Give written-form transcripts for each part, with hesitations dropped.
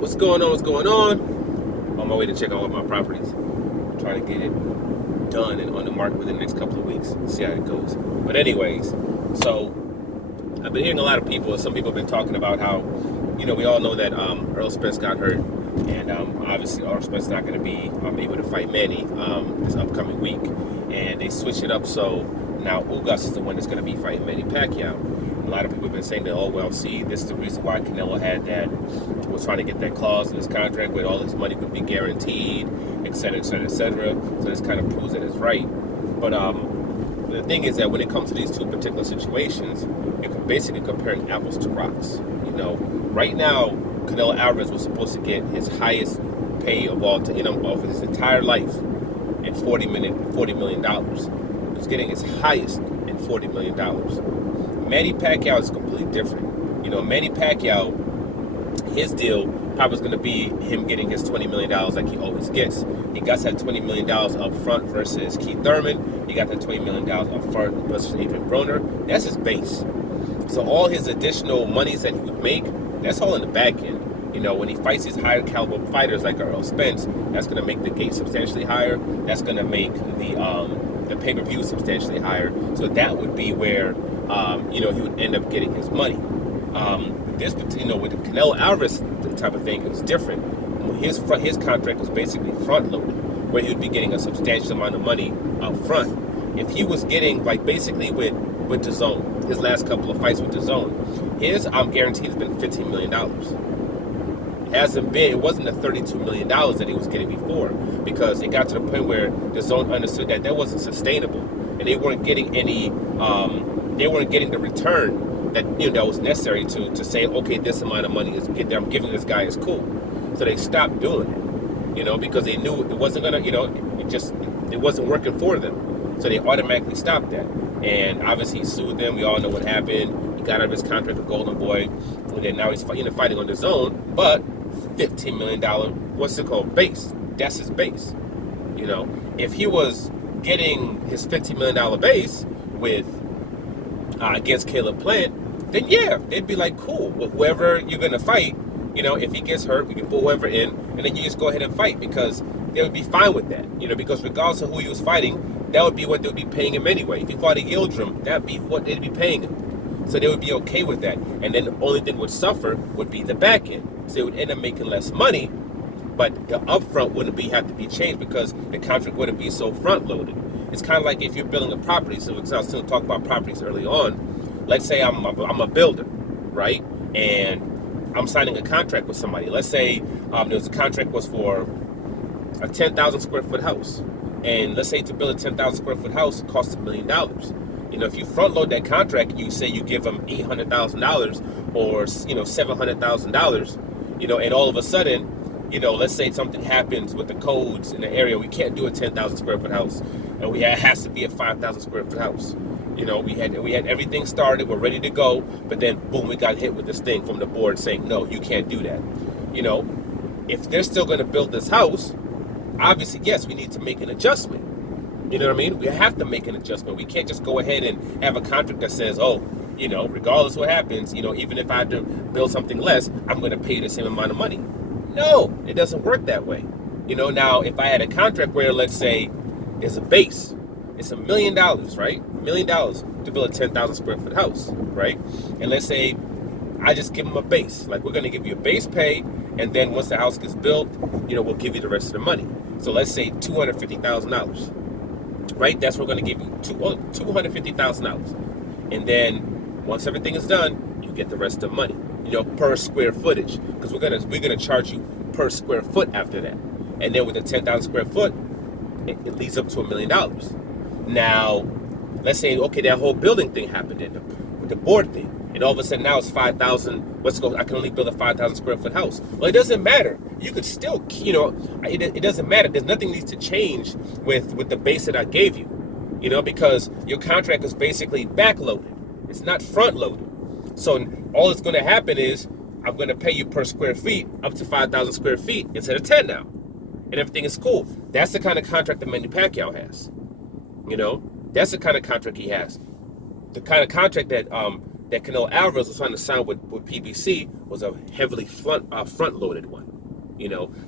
What's going on? What's going on? On my way to check out all my properties. Trying to get it done and on the market within the next couple of weeks. See how it goes. But anyways, so I've been hearing a lot of people. Some people have been talking about how, we all know that Earl Spence got hurt, and obviously Earl Spence not going to be able to fight Manny this upcoming week, and they switched it up so now Ugas is the one that's going to be fighting Manny Pacquiao. A lot of people have been saying that, oh, well, see, this is the reason why Canelo had that, was trying to get that clause in his contract where all his money would be guaranteed, et cetera, et cetera, et cetera. So this kind of proves that it's right. But the thing is that when it comes to these two particular situations, you're basically comparing apples to rocks. Right now, Canelo Alvarez was supposed to get his highest pay of all of his entire life in $40 million. He was getting his highest in $40 million. Manny Pacquiao is completely different. Manny Pacquiao, his deal probably is going to be him getting his $20 million like he always gets. He got that $20 million up front versus Keith Thurman. He got that $20 million up front versus Adrian Broner. That's his base. So all his additional monies that he would make, that's all in the back end. When he fights these higher caliber fighters like Earl Spence, that's going to make the gate substantially higher. That's going to make the pay-per-view substantially higher. So that would be where he would end up getting his money. With the Canelo Alvarez type of thing, it was different. His contract was basically front-loaded, where he would be getting a substantial amount of money up front. If he was getting, like, basically with DAZN, his last couple of fights with DAZN, his guaranteed has been $15 million. It wasn't the $32 million that he was getting before, because it got to the point where DAZN understood that wasn't sustainable, and they weren't getting the return that was necessary to say, okay, this amount of money I'm giving this guy is cool. So they stopped doing it, because they knew it wasn't gonna, it wasn't working for them. So they automatically stopped that. And obviously he sued them. We all know what happened. He got out of his contract with Golden Boy, and then now he's fighting on DAZN. But $15 million, base. That's his base. If he was getting his $15 million base with against Caleb Plant, then yeah, it'd be like, cool. Well, whoever you're gonna fight, if he gets hurt, we can put whoever in, and then you just go ahead and fight, because they would be fine with that. Because regardless of who he was fighting, that would be what they would be paying him anyway. If he fought a Yildirim, that'd be what they'd be paying him. So they would be okay with that. And then the only thing would suffer would be the back end. So they would end up making less money, but the upfront wouldn't have to be changed, because the contract wouldn't be so front loaded. It's kind of like if you're building a property. So I was still talking about properties early on. Let's say I'm a builder, right? And I'm signing a contract with somebody. Let's say a contract was for a 10,000 square foot house. And let's say to build a 10,000 square foot house, it costs $1 million. If you front load that contract and you say you give them $800,000 or $700,000, and all of a sudden, let's say something happens with the codes in the area, we can't do a 10,000 square foot house, and it has to be a 5,000 square foot house. We had everything started, we're ready to go, but then boom, we got hit with this thing from the board saying, no, you can't do that. If they're still going to build this house, obviously, yes, we need to make an adjustment. You know what I mean? We have to make an adjustment. We can't just go ahead and have a contract that says, oh, regardless what happens, even if I have to build something less, I'm going to pay you the same amount of money. No, it doesn't work that way. Now, if I had a contract where, let's say, there's a base, it's $1 million, right? $1 million to build a 10,000 square foot house, right? And let's say I just give them a base. Like, we're going to give you a base pay, and then once the house gets built, we'll give you the rest of the money. So let's say $250,000, right? That's what we're going to give you, $250,000. And then once everything is done, you get the rest of the money, per square footage, because we're gonna charge you per square foot after that. And then with the 10,000 square foot, it leads up to $1 million. Now, let's say, okay, that whole building thing happened with the board thing. And all of a sudden now it's 5,000. I can only build a 5,000 square foot house. Well, it doesn't matter. You could still, it doesn't matter. There's nothing needs to change with the base that I gave you, because your contract is basically backloaded. It's not front loaded. So all that's going to happen is I'm going to pay you per square feet up to 5,000 square feet instead of 10 now. And everything is cool. That's the kind of contract that Manny Pacquiao has. That's the kind of contract he has. The kind of contract that that Canelo Alvarez was trying to sign with PBC was a heavily front-loaded one.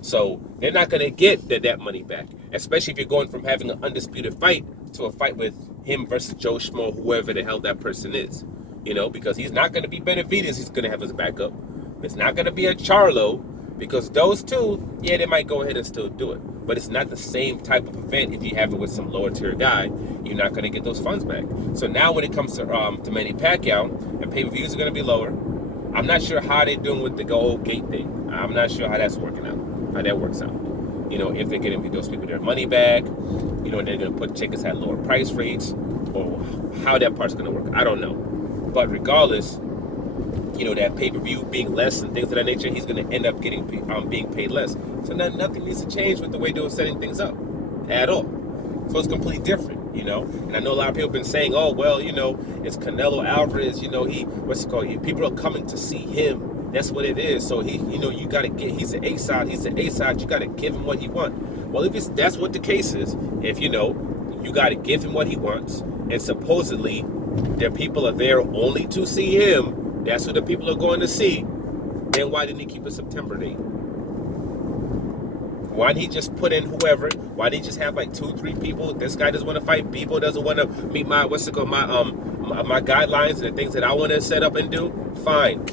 So they're not going to get that money back, especially if you're going from having an undisputed fight to a fight with him versus Joe Schmo, whoever the hell that person is. Because he's not going to be Benavidez, he's going to have his backup. It's not going to be a Charlo, because those two, yeah, they might go ahead and still do it. But it's not the same type of event. If you have it with some lower tier guy, you're not going to get those funds back. So now when it comes to Manny Pacquiao, and pay-per-views are going to be lower, I'm not sure how they're doing with the gold gate thing. I'm not sure how that's working out, how that works out. If they're getting those people their money back, they're going to put tickets at lower price rates, or how that part's going to work. I don't know. But regardless, that pay-per-view being less and things of that nature, he's going to end up getting being paid less. So now nothing needs to change with the way they were setting things up at all. So it's completely different, And I know a lot of people have been saying, oh, well, it's Canelo Alvarez, people are coming to see him. That's what it is. So you got to he's an A-side, you got to give him what he wants. Well, if that's what the case is, if you got to give him what he wants, and supposedly their people are there only to see him, that's who the people are going to see, then why didn't he keep a September date? Why didn't he just put in whoever? Why didn't he just have like 2-3 people? This guy doesn't want to fight. People doesn't want to meet my my guidelines and the things that I want to set up and do. Fine.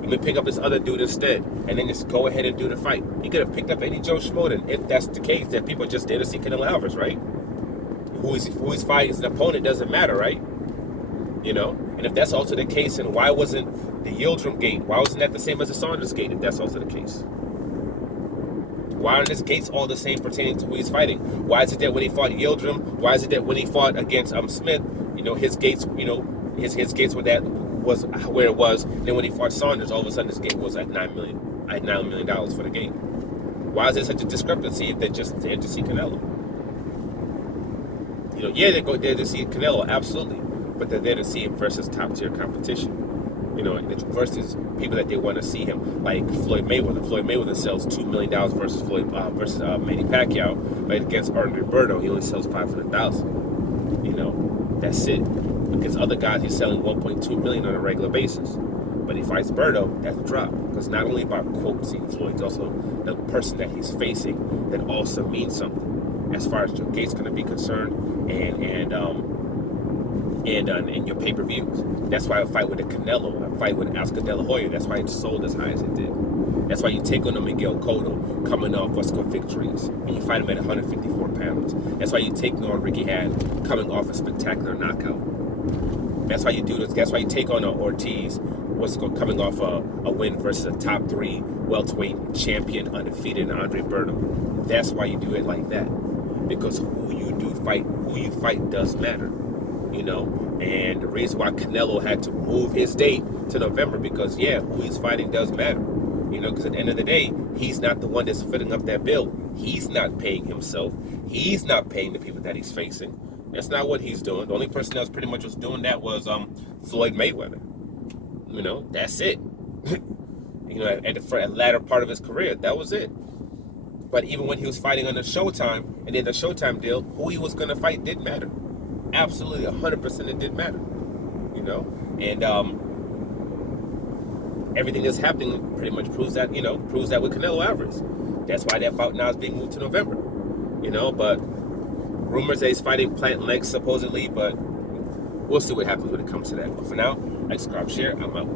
Let me pick up this other dude instead, and then just go ahead and do the fight. He could have picked up any Joe Schmo, if that's the case, that people just there to see Canelo Alvarez, right? Who he's fighting as an opponent doesn't matter, right? And if that's also the case, and why wasn't the Yildirim gate? Why wasn't that the same as the Saunders gate? If that's also the case. Why are his gates all the same pertaining to who he's fighting? Why is it that when he fought Yildirim, why is it that when he fought against Smith, his gates, his gates was where it was, and then when he fought Saunders, all of a sudden his gate was at $9 million for the gate. Why is there such a discrepancy if they're just there to see Canelo? Yeah, they go there to see Canelo, absolutely, but they're there to see him versus top tier competition. It's versus people that they want to see him, like Floyd Mayweather. Floyd Mayweather sells $2 million versus Manny Pacquiao, but against Andre Berto, he only sells $500,000. That's it. Against other guys, he's selling $1.2 million on a regular basis. But he fights Berto, that's a drop. Because not only about quote seeing Floyd, it's also the person that he's facing that also means something as far as your gate's going to be concerned, and your pay-per-views. That's why I fight with a Canelo, I fight with Oscar De La Hoya. That's why it sold as high as it did. That's why you take on a Miguel Cotto coming off victories, and you fight him at 154 pounds. That's why you take on Ricky Hatton coming off a spectacular knockout. That's why you do this. That's why you take on Ortiz, coming off a win versus a top 3 welterweight champion, undefeated, Andre Berto. That's why you do it like that, because who you fight does matter. And the reason why Canelo had to move his date to November, because who he's fighting does matter. Because at the end of the day, he's not the one that's fitting up that bill. He's not paying himself. He's not paying the people that he's facing. That's not what he's doing. The only person that was pretty much doing that was Floyd Mayweather. That's it. At the latter part of his career, that was it. But even when he was fighting on the Showtime, and then the Showtime deal, who he was going to fight didn't matter. Absolutely, 100% it did matter, and everything that's happening pretty much proves that with Canelo Alvarez. That's why that bout now is being moved to November, but rumors that he's fighting plant legs supposedly, but we'll see what happens when it comes to that. But for now, like, subscribe, share, I'm out.